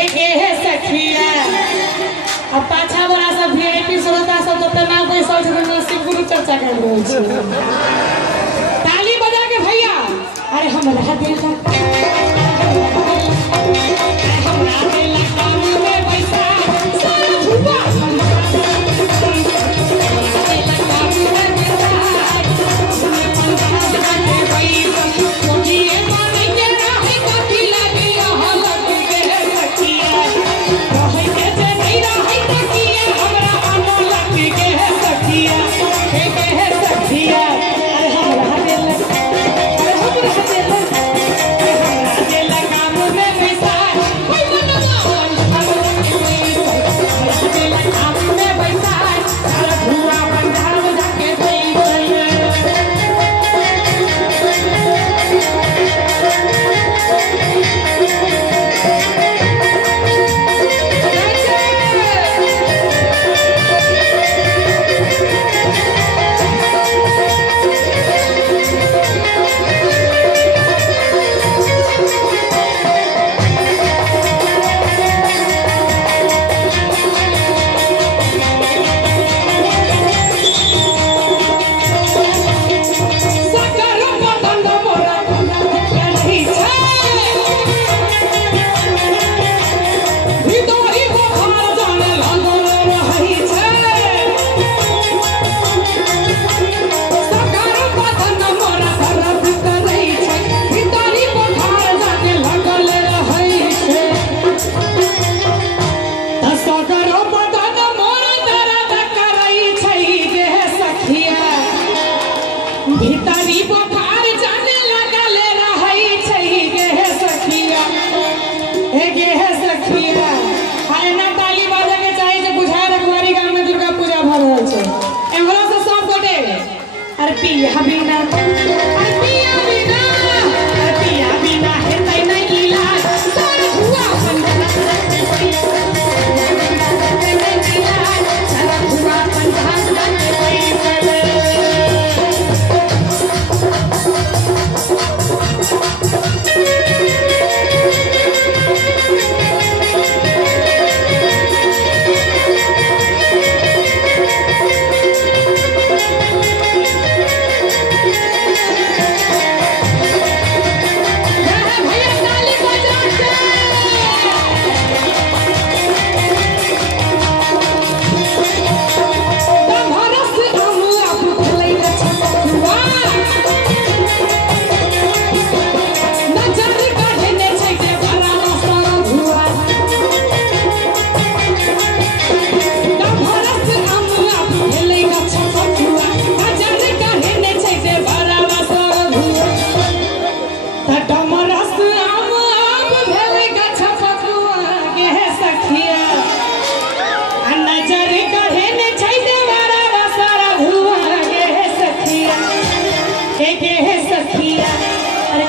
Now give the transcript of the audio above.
एक है सखिया अब पाछा वाला सब वीआईपी श्रोता सब तो ना कोई सोच रहे शिव गुरु चर्चा कर रहे छे। ताली बजा के भैया अरे हम रहा दिल का हमरा दिल का में पैसा सारा झूठा भीतरी बुखार जाने लगल रहै छै गे सखिया हे गे सखिया अरे ना ताली बजा के चाहे जे बुझा रखवारी गांव में दुर्गा पूजा भ रहल छै एम्हरो से सब गोटे अरे पिया बिना अरे पिया बिना अरे पिया बिना हेतै नै इलाज सारा हुआ पंजाब सारा हुआ पंजाब जाके सखिया अरे